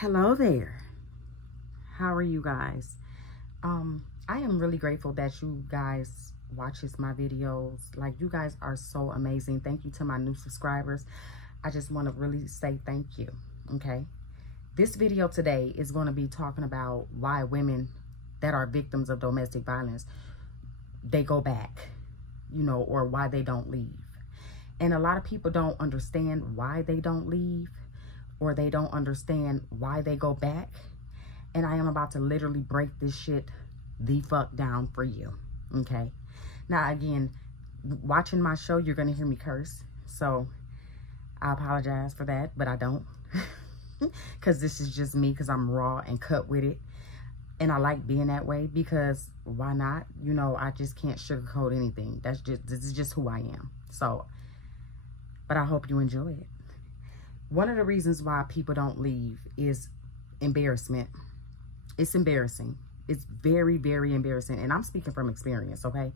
Hello there. How are you guys? I am really grateful that you guys watches my videos. Like, you guys are so amazing. Thank you to my new subscribers. I just want to really say thank you. Okay. This video today is going to be talking about why women that are victims of domestic violence, they go back, you know, or why they don't leave. And a lot of people don't understand why they don't leave, or they don't understand why they go back. And I am about to literally break this shit the fuck down for you. Okay. Now, again, watching my show, you're going to hear me curse. So I apologize for that, but I don't. Because this is just me, because I'm raw and cut with it. And I like being that way, because why not? You know, I just can't sugarcoat anything. This is just who I am. So, but I hope you enjoy it. One of the reasons why people don't leave is embarrassment. It's embarrassing. It's very, very embarrassing. And I'm speaking from experience, okay?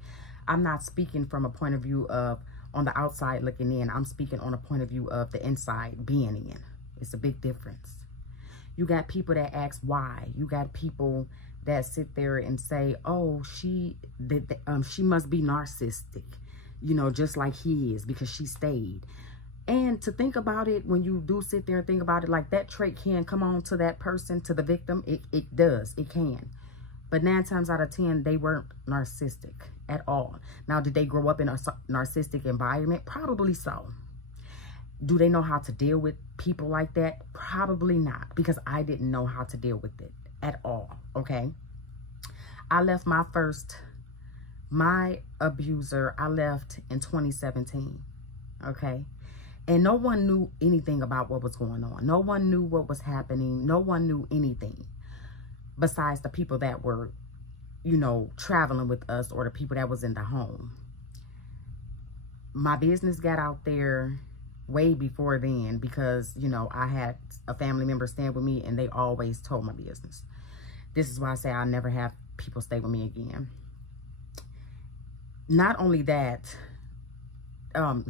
I'm not speaking from a point of view of on the outside looking in. I'm speaking on a point of view of the inside being in. It's a big difference. You got people that ask why. You got people that sit there and say, oh, she must be narcissistic, you know, just like he is, because she stayed. And to think about it, when you do sit there and think about it, like, that trait can come on to that person, to the victim. It does. It can. But 9 times out of 10, they weren't narcissistic at all. Now, did they grow up in a narcissistic environment? Probably so. Do they know how to deal with people like that? Probably not, because I didn't know how to deal with it at all, okay? I left my abuser, I left in 2017, okay? And no one knew anything about what was going on. No one knew what was happening. No one knew anything besides the people that were, you know, traveling with us, or the people that was in the home. My business got out there way before then, because, you know, I had a family member stand with me and they always told my business. This is why I say I'll never have people stay with me again. Not only that,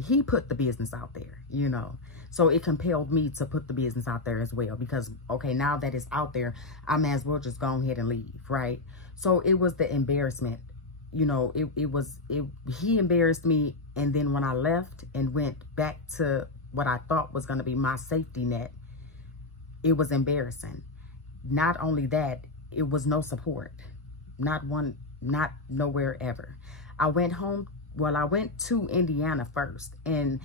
he put the business out there, you know, so it compelled me to put the business out there as well, because, okay, now that it's out there, I may as well just go ahead and leave, right? So it was the embarrassment, you know, he embarrassed me. And then when I left and went back to what I thought was going to be my safety net, it was embarrassing. Not only that, it was no support, not nowhere ever. I went home. Well, I went to Indiana first, and,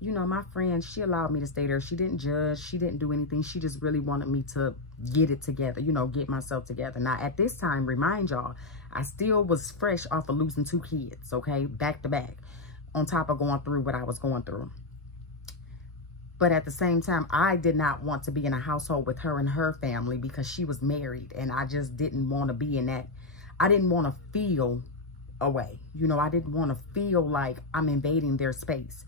you know, my friend, she allowed me to stay there. She didn't judge. She didn't do anything. She just really wanted me to get it together, you know, get myself together. Now, at this time, remind y'all, I still was fresh off of losing 2 kids, okay, back to back, on top of going through what I was going through. But at the same time, I did not want to be in a household with her and her family, because she was married, and I just didn't want to be in that. I didn't want to feel away. You know, I didn't want to feel like I'm invading their space.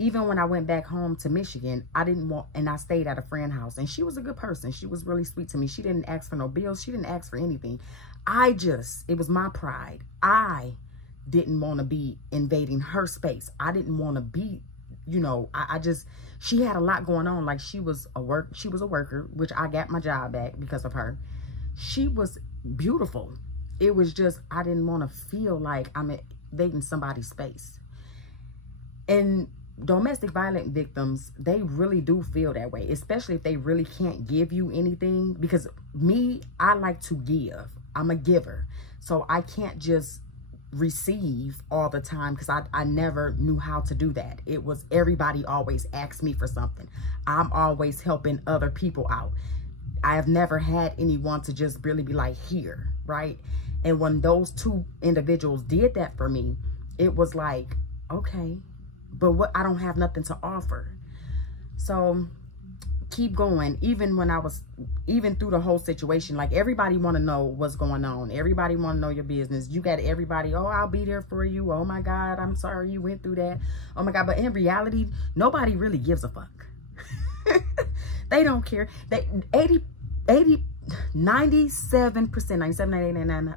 Even when I went back home to Michigan, I didn't want, and I stayed at a friend's house, and she was a good person. She was really sweet to me. She didn't ask for no bills. She didn't ask for anything. It was my pride. I didn't want to be invading her space. I didn't want to be, you know, she had a lot going on. Like, she was a worker, which I got my job back because of her. She was beautiful. It was just, I didn't want to feel like I'm invading somebody's space. And domestic violence victims, they really do feel that way, especially if they really can't give you anything. Because me, I like to give. I'm a giver. So I can't just receive all the time, because I never knew how to do that. It was everybody always asked me for something. I'm always helping other people out. I have never had anyone to just really be like, here, right? And when those 2 individuals did that for me, it was like, okay, but what? I don't have nothing to offer. So keep going. Even through the whole situation, like, everybody want to know what's going on. Everybody want to know your business. You got everybody, oh, I'll be there for you. Oh my God, I'm sorry you went through that. Oh my God. But in reality, nobody really gives a fuck. They don't care. 97%, 97, 99,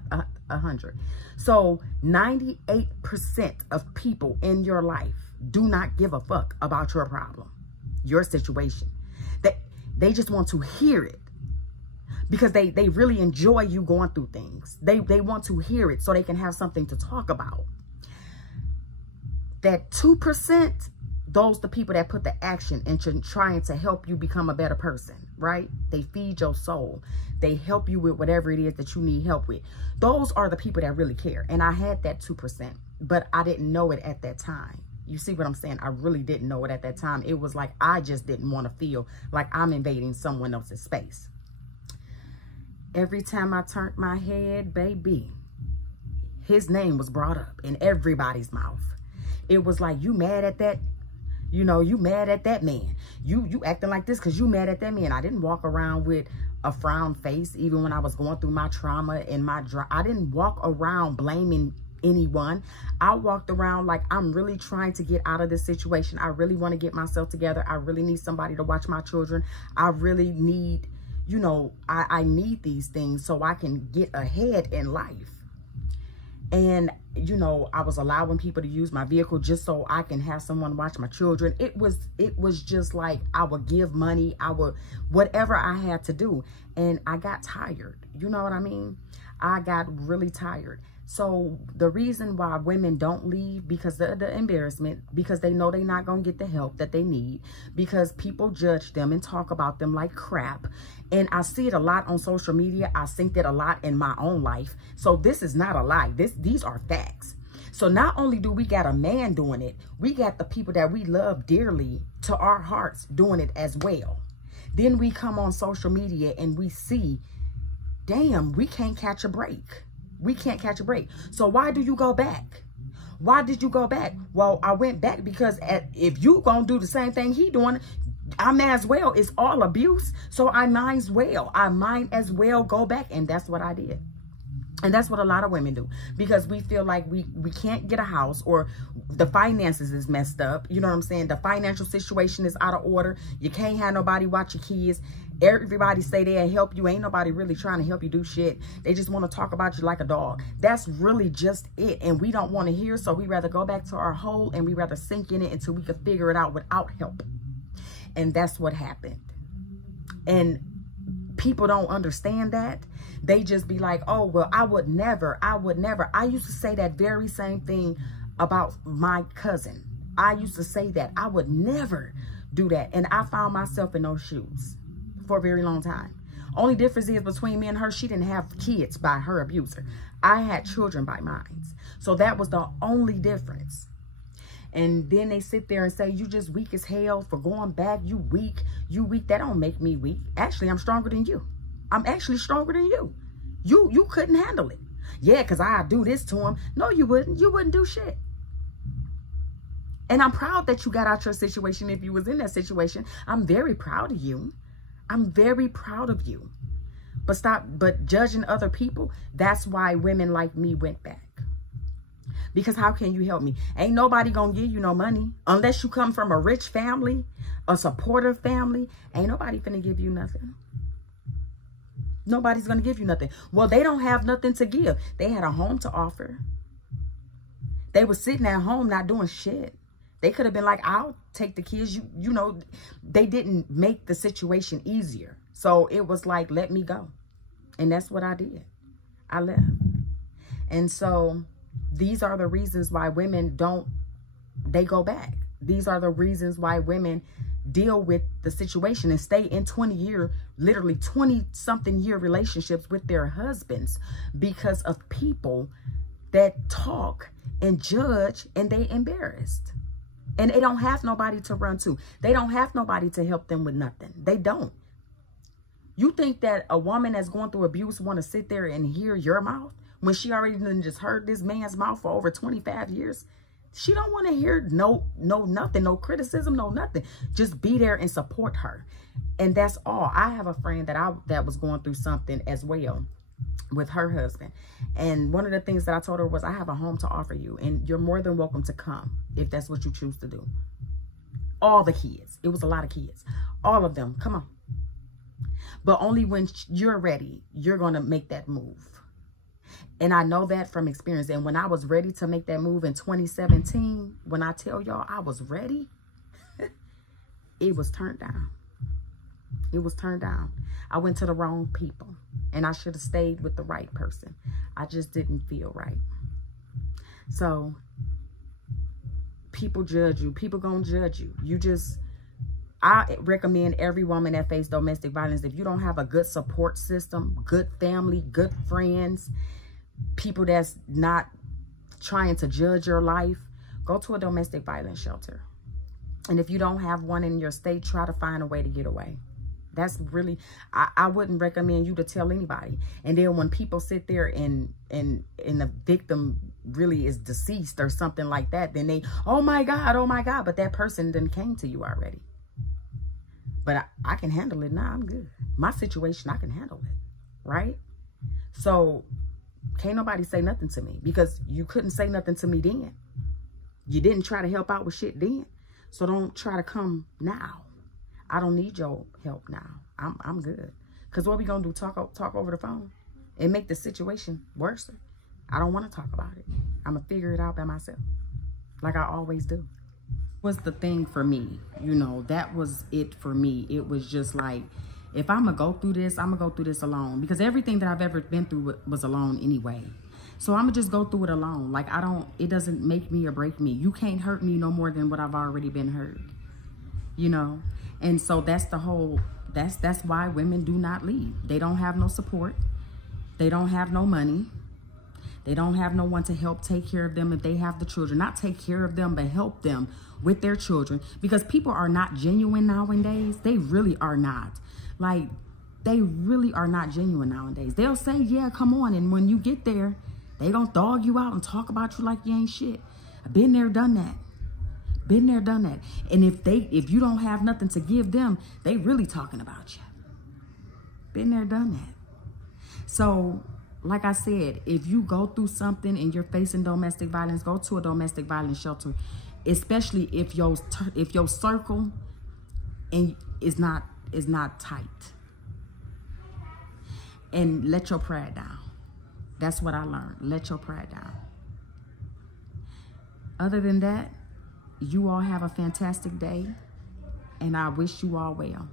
100. So 98% of people in your life do not give a fuck about your problem, your situation. They just want to hear it. because they really enjoy you going through things. They want to hear it so they can have something to talk about. That 2%, those the people that put the action into trying to help you become a better person, right? They feed your soul. They help you with whatever it is that you need help with. Those are the people that really care. And I had that 2%, but I didn't know it at that time. You see what I'm saying? I really didn't know it at that time. It was like I just didn't want to feel like I'm invading someone else's space. Every time I turned my head, baby, his name was brought up in everybody's mouth. It was like, you mad at that? You know, you mad at that man. You acting like this because you mad at that man. I didn't walk around with a frown face even when I was going through my trauma and I didn't walk around blaming anyone. I walked around like I'm really trying to get out of this situation. I really want to get myself together. I really need somebody to watch my children. I really need, you know, I need these things so I can get ahead in life. And, you know, I was allowing people to use my vehicle just so I can have someone watch my children. It was just like I would give money. I would, whatever I had to do. And I got tired. You know what I mean? I got really tired. So the reason why women don't leave, because the embarrassment, because they know they're not going to get the help that they need, because people judge them and talk about them like crap. And I see it a lot on social media. I think that a lot in my own life. So this is not a lie. These are facts. So not only do we got a man doing it, we got the people that we love dearly to our hearts doing it as well. Then we come on social media and we see, damn, we can't catch a break. We can't catch a break. So why do you go back? Why did you go back? Well, I went back because if you gonna do the same thing he doing, I might as well. It's all abuse. So I might as well go back. And that's what I did. And that's what a lot of women do, because we feel like we can't get a house, or the finances is messed up. You know what I'm saying? The financial situation is out of order. You can't have nobody watch your kids. Everybody say they'll help you. Ain't nobody really trying to help you do shit. They just want to talk about you like a dog. That's really just it. And we don't want to hear. So we rather go back to our hole and we rather sink in it until we can figure it out without help. And that's what happened. And people don't understand that. They just be like, oh, well, I would never. I used to say that very same thing about my cousin. I used to say that I would never do that. And I found myself in those shoes for a very long time. Only difference is between me and her, she didn't have kids by her abuser. I had children by mine. So that was the only difference. And then they sit there and say, you just weak as hell for going back. You weak. That don't make me weak. Actually, I'm stronger than you. I'm actually stronger than you. You couldn't handle it. Yeah, because I do this to him. No, you wouldn't. You wouldn't do shit. And I'm proud that you got out your situation. If you was in that situation, I'm very proud of you. I'm very proud of you. But judging other people, that's why women like me went back. Because how can you help me? Ain't nobody gonna give you no money. Unless you come from a rich family, a supportive family, ain't nobody finna give you nothing. Nobody's gonna give you nothing. Well, they don't have nothing to give. They had a home to offer. They were sitting at home not doing shit. They could have been like, I'll take the kids. You know, they didn't make the situation easier. So it was like, let me go. And that's what I did. I left. And so these are the reasons why women they go back. These are the reasons why women deal with the situation and stay in literally 20-something year relationships with their husbands because of people that talk and judge and they embarrassed. And they don't have nobody to run to. They don't have nobody to help them with nothing. They don't. You think that a woman that's going through abuse want to sit there and hear your mouth when she already just heard this man's mouth for over 25 years? She don't want to hear nothing, no criticism, no nothing. Just be there and support her. And that's all. I have a friend that was going through something as well with her husband. And one of the things that I told her was, I have a home to offer you and you're more than welcome to come if that's what you choose to do. All the kids. It was a lot of kids. All of them. Come on. But only when you're ready, you're going to make that move. And I know that from experience. And when I was ready to make that move in 2017, when I tell y'all I was ready, it was turned down. It was turned down. I went to the wrong people. And I should have stayed with the right person. I just didn't feel right. So people judge you. People gonna judge you. I recommend every woman that faces domestic violence, if you don't have a good support system, good family, good friends, people that's not trying to judge your life, go to a domestic violence shelter. And if you don't have one in your state, try to find a way to get away. That's really, I wouldn't recommend you to tell anybody. And then when people sit there and the victim really is deceased or something like that, then they, oh my God, but that person then came to you already. But I can handle it now. I'm good. My situation, I can handle it, right? So can't nobody say nothing to me, because you couldn't say nothing to me then. You didn't try to help out with shit then. So don't try to come now. I don't need your help now. I'm good. Because what we going to do, talk over the phone and make the situation worse? I don't want to talk about it. I'm going to figure it out by myself, like I always do. Was the thing for me, you know, that was it for me. It was just like, if I'm going to go through this, I'm going to go through this alone. Because everything that I've ever been through was alone anyway. So I'm going to just go through it alone. Like, it doesn't make me or break me. You can't hurt me no more than what I've already been hurt, you know? And so that's that's why women do not leave. They don't have no support. They don't have no money. They don't have no one to help take care of them if they have the children. Not take care of them, but help them with their children. Because people are not genuine nowadays. They really are not. Like, they really are not genuine nowadays. They'll say, yeah, come on. And when you get there, they gonna dog you out and talk about you like you ain't shit. I've been there, done that. Been there, done that. And if you don't have nothing to give them, they really talking about you. Been there, done that. So, like I said, if you go through something and you're facing domestic violence, go to a domestic violence shelter. Especially if your circle is not tight. And let your pride down. That's what I learned. Let your pride down. Other than that, you all have a fantastic day, and I wish you all well.